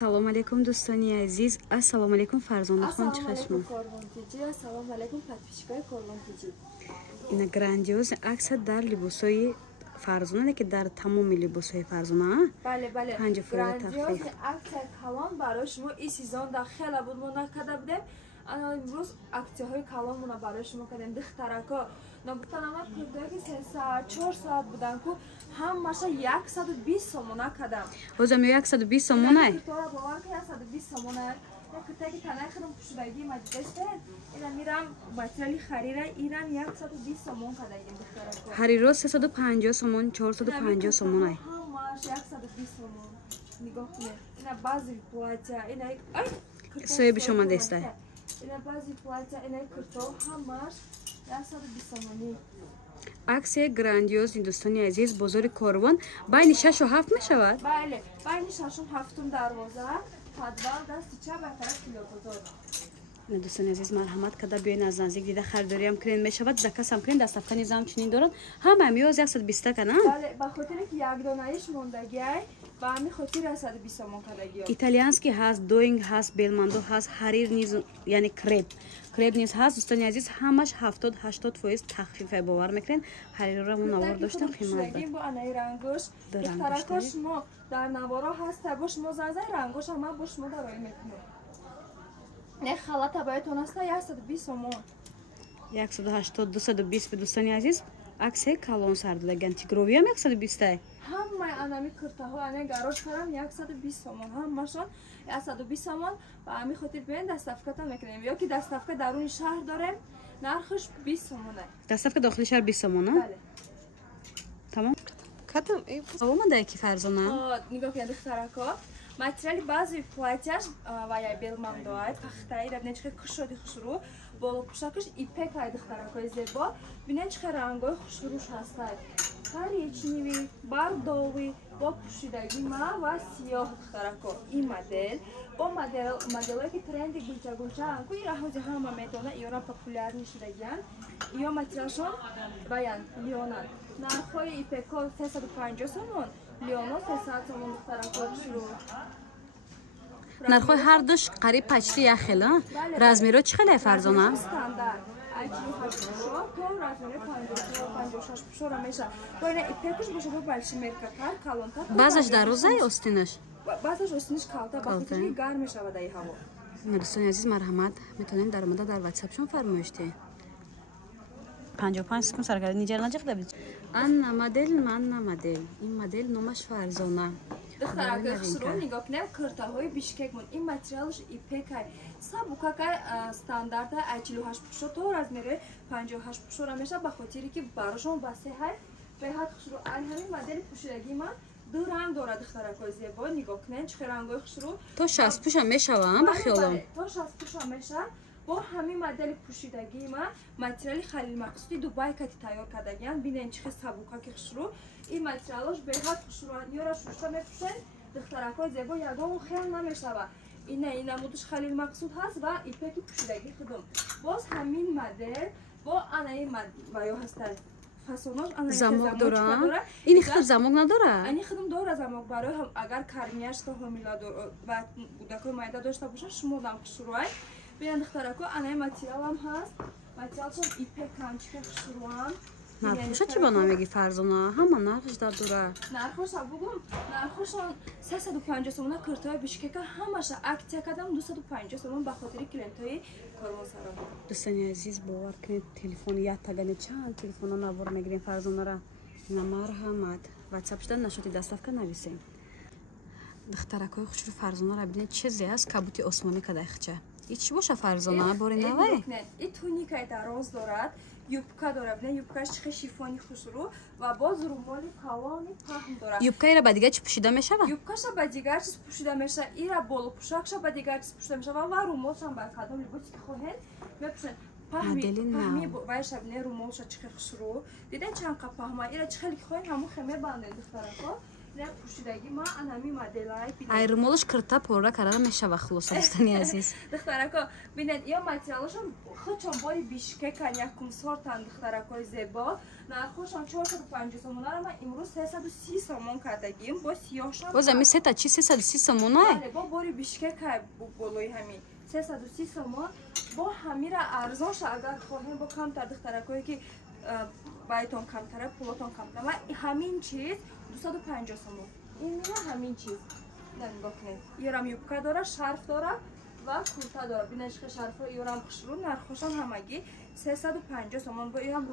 Салом алейкум дӯстони азиз. Ассалому алейкум Фарзонахон, чӣ хашмо? Ассалому алейкум подписчикои Корлон ТВ. Ина грандиоз акса дар либосои Фарзона, ки дар тамоми либосои Фарзона. Бале, 5% грандиоз акция калон барои шумо ин сезон дар хела буд мо накарда будем. Ана имрӯз аксияҳои калон мона барои шумо кардем. Духтарако нагуфтанамад куртояки 3 саат 4 саат будан ку ҳамаша 120 сомона кардам. Озам 120 сомона. Куртора бовар ки 120 сомона. Я куртояки танаи худам пушидаги маҷидестен. Ина мирам материали харира иран 120 сомон кардагим духтарако. Хариро 350 сомон, 450 сомона. Ҳамаш 120 сомон. Нигоҳ кунед. Ина баъзи платья, ина ай соҳиби шумо дестай. Ина баъзи платья, ина курто ҳамаш 120 сомонӣ. Аксия грандиоз дӯстони азиз, бозори Корвон байни 6 ва 7 мешавад? Бале, байни 6 ва 7 дарвоза, подвал дасти чап ва тараф Килобозор. ина дӯстони азиз марҳамат карда биёин аз наздик дида харидориам кунед. Мешавад закасам кунед, дастафка низам чунин дорад. Ҳама миёз 120 кана? Бале, ба хотире ки як донаиш мондагиай, ба ҳамин хотир 120 сомон кардагиё. Итальянский ҳаст, доинг ҳаст, белмандо ҳаст, ҳарир низ, яъне креп низ ҳаст. дӯстони азиз ҳамаш 70-80% тахфифе бовар мекунед. ҳарирро мо навор доштем қимат ба. Бо анаи рангош, духтаракош мо дар наворо ҳаста, бош мо занзай рангош ама бош мо дарои мекунем. Не халата баетон аста 120 сомон. 180-220 дӯстони азиз. Аксия калон сар додаган тигровиам 120. Ҳамаи анами куртаҳо ана гарош карам 120 сомон. Ҳамашон 120 сомон. Ба ҳамин хотир биён дастафката мекунем. Ё ки дастафка даруни шаҳр дорем, нархаш 20 сомон аст. Дастафка дохили шаҳр 20 сомон, а? Бале. Тамом. Катам омадай ки Фарзона. Нигоҳ кунед духтарако. Материали баъзи платьяш ва я белмандоай, пахтаи да бинечка кушоди хушру, боло пушакаш ипекай духтаракои зебо. Бинечка рангои хушруш ҳастай. Коричневый, бордовый, бо пушидаги ма ва сиёҳ духтарако. Ин модел бо моделое ки тренди гулча-гулчаан ку ираҳози ҳама метона иёна популярни шудагиан. Иё материалшон баян леонан. Нархои ипеко 350 сомон. Леоно 300 сомон духтарако шуру. Нархои ҳар душ қариб почти як хел, а? Размеро чӣ хеле Фарзона? Стандарт. Ачи-ҳашпушо, то размери 56 пушора меша. То ина ипекуш боша бо больши меркатар, калонтар. Базаш дарозай остинаш? Базаш остинаш калта, ба хотири гарм мешавад ай ҳаво. Дӯстони азиз марҳамат, метавонед дар омада дар WhatsApp-шон фармоиш диҳед. 55 секунд саргарди ниҷар наҷиқда бич. Анна модель. Ин модель номаш Фарзона. Духтарако хушру нигоҳ кунем куртаҳои бишкек мон. Ин материалш ипекай. Сабукакай стандартай 48 пушо то размери 58 пушора меша ба хотире ки барошон васеҳай. Беҳад хушру ай ҳамин модели пушидаги ман ду ранг дорад духтаракои зебо. Нигоҳ кунем чӣ рангои хушру. То 60 пуша мешавад ба хиёлом. То 60 пуша меша. Бо ҳамин модели пушидаги ма материали халилмақсуди дубайкати тайёр кардагиан. Бинен чихи сабукаки хушру. Ин материалош беҳад хушру. Ёра шушта мепушен духтаракои зебо ягон хел намешавад. Ина намудаш халилмақсуд ҳаст ва ипеки пушидаги худум. Боз ҳамин модел бо анаи маё ҳастад. Фасонош анаи замок дора. Ин худам замок надора. Ани худам дора замок барои агар кармияш то ҳомиладор ва кӯдакои майда дошта бошад шумодам хушруай. Биён духтарако анаи материалам ҳаст. Материалшон ипеканчика хушруам. Нархоша чӣ ба намеги Фарзона? Ҳама нархш дар дора. Нархоша бугум, нархошон 350 сомон куртои бишкека ҳамаша аксия кардам 250 сомон ба хотири клиентои Корвонсаро. Дӯстони азиз бовар кунед телефони як тагани чанд телефона навор мегирем Фарзонара. Ина марҳамат. WhatsApp-шда нашоти дастафка нависем. Духтаракои хушру Фарзонара бинед чизе аст кабути осмонӣ кадайхча. И чӣ боша Фарзона бори навай? И туникай дароз дорад, юбка дорад, не юбкаш чихи шифони хушру ва боз румоли калони паҳн дорад. Юбкаира ба дигар чӣ пушида мешавад? Юбкаша ба дигар чиз пушида меша, ира болу пушакша ба дигар чиз пушида меша ва румолшам ба кадом либоси ки хоҳед мепушен. Паҳми вайша не румолша чихи хушру. Диден чанд қа паҳма ира чихели ки хоҳед ҳамон хе мебандед духтарако. материал пушидаги ма анами моделай айрмолуш кирта пора карада мешава хулоса дӯстони азиз духтарако бинед ё материалшон худшон бори бишкекан якум сортан духтаракои зебо нархошон 450 сомонара ма имрӯз 330 сомон кардагим бо сиёҳшон боз ами сета чи 330 сомонай бале бо бори бишкека болои ҳами 330 сомон бо ҳамира арзонша агар хоҳем бо камтар духтаракое ки байтон камтара пулотон камтара ва ҳамин чиз 250 сомон ин мина ҳамин чиз нигоҳ кунед ёрам юбка дора шарф дора ва курта дора бинашқа шарфо ёрам хушру нархошон ҳамагӣ 350 сомон бо ёрам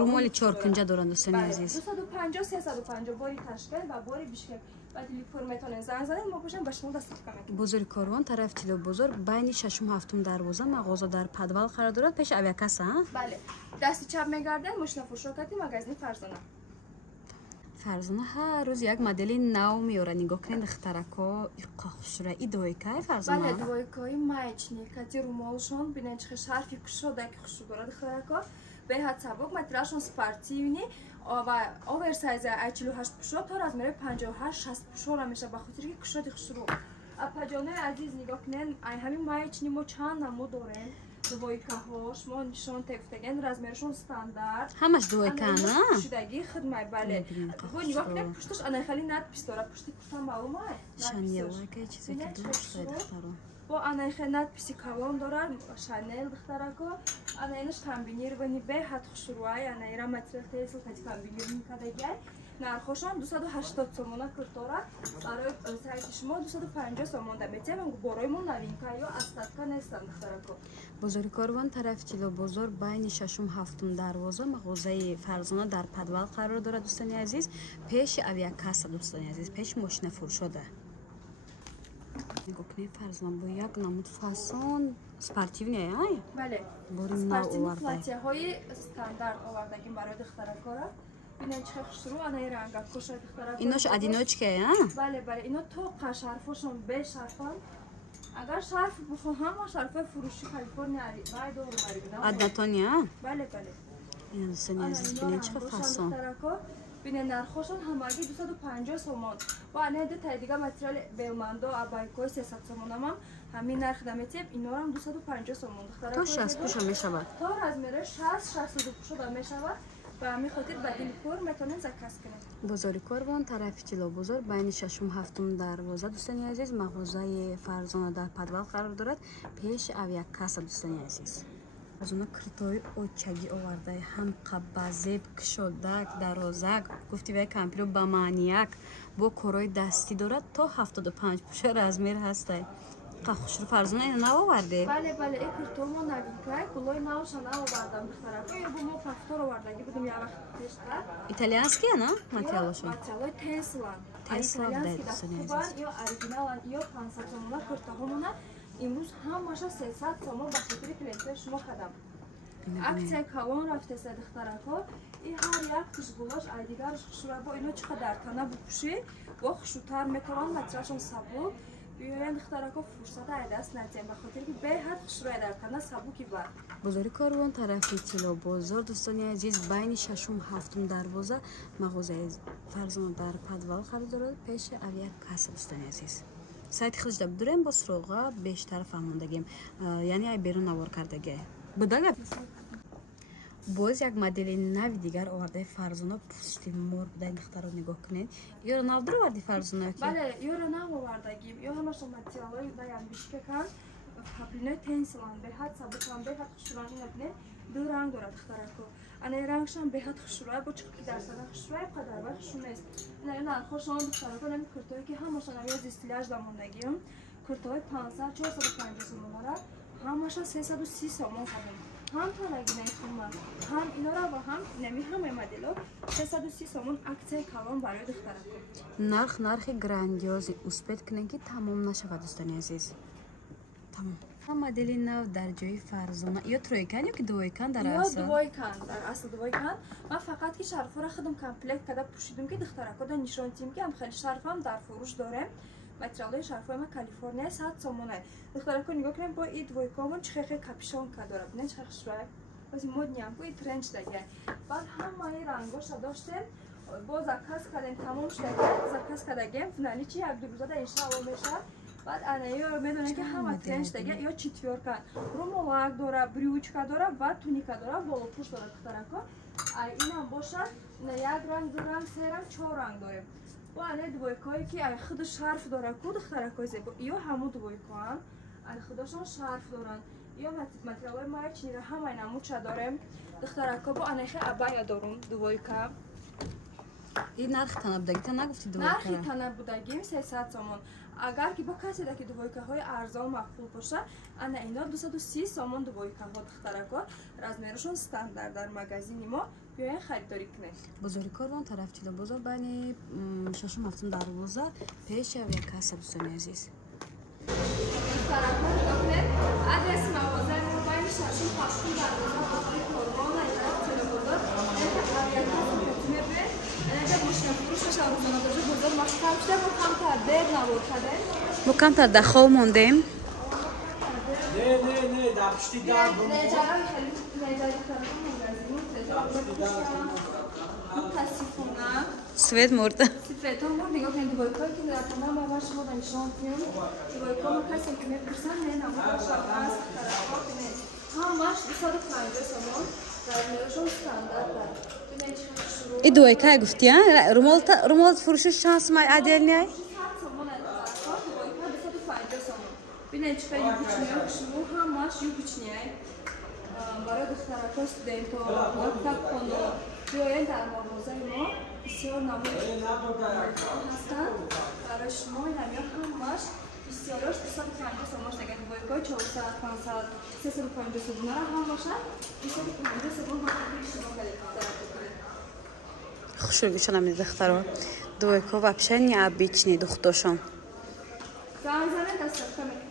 румоли 4 кунҷа доранд дӯстони азиз 250 350 бори Ташкент ва бори Бишкек ва телефон метонен занг занед мо бошем ба шумо доставка мекунем бозори Корвон тарафи Тило бозор байни 6-7 дарвоза мағоза дар подвал қарор дорад пеши авиакасса бале дасти чап мегарден мошина фурӯшокати магазини Фарзона Фарзона ҳар рӯз як модели нав меёрад нигоҳ кунед духтарако иққа хушра и двойка Фарзона бале двойкаи маечни кати румолшон бинед чихе шарфи кушода ки хушру дорад духтарако беҳад сабук материалшон спортивни ва оверсайз 48 пушот то размери 58-60 пушора меша ба хотири ки кушоди хушру апаҷонои азиз нигоҳ кунед ай ҳамин маечни мо чанд намо дорем двойкаҳош мо нишон тефтаген размершон стандарт ҳамаш двойкана пушидаги хидмай бале бо нигоҳ кунед пушташ анахали надпис дорад пушти пушта маълумай шанелака чизе ки дӯштай духтаро бо анахе надписи калон дорад шанел духтарако анаинаш комбинированӣ беҳад хушрӯай анаира материал тесл кати комбинированӣ кардагиай нархошон 280 сомона куртора барои сайти шумо 250 сомонда метиҳам бороимон новинка ё остатка нестам духтарако бозори Корвон тарафи Тило бозор байни 6-7 дарвоза мағозаи Фарзона дар подвал қарор дорад дӯстони азиз пеши авиакасса дӯстони азиз пеши мошина фурӯшода нигоҳ кунед Фарзона бо як намуд фасон спортивни ай бале бори нав спортивни оварда платьяҳои стандарт овардагим барои духтаракора бинед чихе хушрӯ анаи рангакоша духтарако инош одиночка бале бале ино тоқа шарфошон бе шарфан агар шарф бухоҳ ҳама шарфои фурӯши Калифорния бай дору барибина аднатония бале бале ин дӯстони азиз бинед чихе фасон бинед нархошон ҳамагӣ 250 сомон ва анеди тайдига материали белмандо абайкои 300 сомонамам ҳамин нарх наметиҳем инорам 250 сомон духтарако то 60 пуша мешавад то размери 60-62 пушода мешавад ба ҳамин хотир ба дилпур метонед заказ кунед бозори Корвон тарафи Тило бозор байни 6-7 дарвоза дӯстони азиз мағозаи Фарзона дар подвал қарор дорад пеши авиакасса дӯстони азиз Фарзона киртои очагӣ оварда ҳам қаббазеб кушодак дарозак гуфтивай кампиро ба маънияк бо корои дастӣ дорад то 75 пуша размер ҳастай хушру Фарзона ин нав оварде бале бале э курто мо новинка гулои навша нав овардам духтарако ё бо мо пафтор овардаги будем як вақт пештар итальянски ана материалошон материалои Теслан Тесла итальянски ё оригиналан ё 500 сомона куртаҳомона имрӯз ҳамаша 300 сомон ба хотири клиентои шумо кардам аксияи калон рафтеса духтарако и ҳар як тишгулош айдигараш хушра бо ино чиха дар тана бупушӣ бо хушрӯтар метавон материалшон сабук биёян духтарако фурсат айдаст надиҳем ба хотири ки беҳад хушрӯи дар тана сабуки бар бозори Корвон тарафи Тило бозор дӯстони азиз байни 6-7 дарвоза мағозаи Фарзона дар подвал қарор дорад пеши авиакасса дӯстони азиз сайти худашда бидурем бо суроға бештар фаҳмондагем яъне ай берун навор кардаге будага боз як модели нави дигар овардаи Фарзона пушти мор буда духтаро нигоҳ кунед ёро нав дар оварди Фарзона бале ёро нав овардагим ё ҳамашон материалои баян бишкекан ҳаблинои тенсилан беҳад сабукан беҳад хушрӯан ина бинед ду ранг дорад духтарако анаи рангшон беҳад хушрӯа бо чихки дар сана хушрӯа қадар вай хушрӯ нест инаи нархошон духтарако нами куртое ки ҳамашон ам ёзи стиляж дамондагиам куртаҳои 500-450 сомонара ҳамаша 330 сомон кардем ҳам танагинаи қимат ҳам инора ва ҳам нами ҳамаи модело 330 сомон аксияи калон барои духтарако нархи грандиози успед кунем ки тамом нашавад дӯстони азиз тамом ҳам модели нав дар ҷои Фарзона ё тройкан ё ки двойкан дар асл ё двойкан дар асл двойкан ман фақат ки шарфҳоро худам комплект карда пушидем ки духтаракода нишон дидем ки ҳам хеле шарфам дар фурӯш дорем материалои шарфҳои ма Калифорния 100 сомона духтарако нигоҳ кунем бо и двойкамон чихехе капюшонка дорад не чихе хушрӯай бози модниям ки тренд шдаги баъд ҳамаи рангоша доштем бо заказ кардем тамом шуда заказ кардагем финали чи як дугузада иншалло меша баъд анаё медонем ки ҳама трен шудаги ё четвёрка румовак дора брючка дора ва туника дора болу пуш дора духтарако ай инам бошад на як ранг ду ранг се ранг чор ранг дорем бо ане двойкое ки ай худу шарф дора ку духтарако зебо ё ҳаму двойкоан ай худошон шарф доран ё материалои майчинира ҳамаи намуча дорем духтарако бо анахе абая дорум двойка ин нархи танабудагита нагуфти нархи танабудагим 300 сомон агар ки бо касе ки двойкаҳои арзон мақбул боша ана ино 230 сомон двойкаҳо духтарако размерашон стандарт дар магазини мо биёен харидорӣ кунед бозори корвон тарафчида бозор байни 6-7 пешав як каса дӯстони азиз духтарако нигоҳ кунед адреси мағозаи мо байни 6-7 бозори корвон тарафчида бозор мо камтар дар хов мондем свет мурда и двойка гуфти румол фурӯши шансмай отдельный Бинечка юбочная, шву хамаш юбочная. Барои духтарако студенто мактаб хоно биёед дар мағозаи мо бисёр намуди ҳастанд. Барои шумо инамё ҳамаш бисёрош 250 сом бошад. Агар двойкаи 400, 500, 350 динара ҳам бошад 250 сом мактаби шумо духтарако кунед. хушрӯгишон амни духтаро двойка вообще необычный духтошон Замзаме доставка мекунед.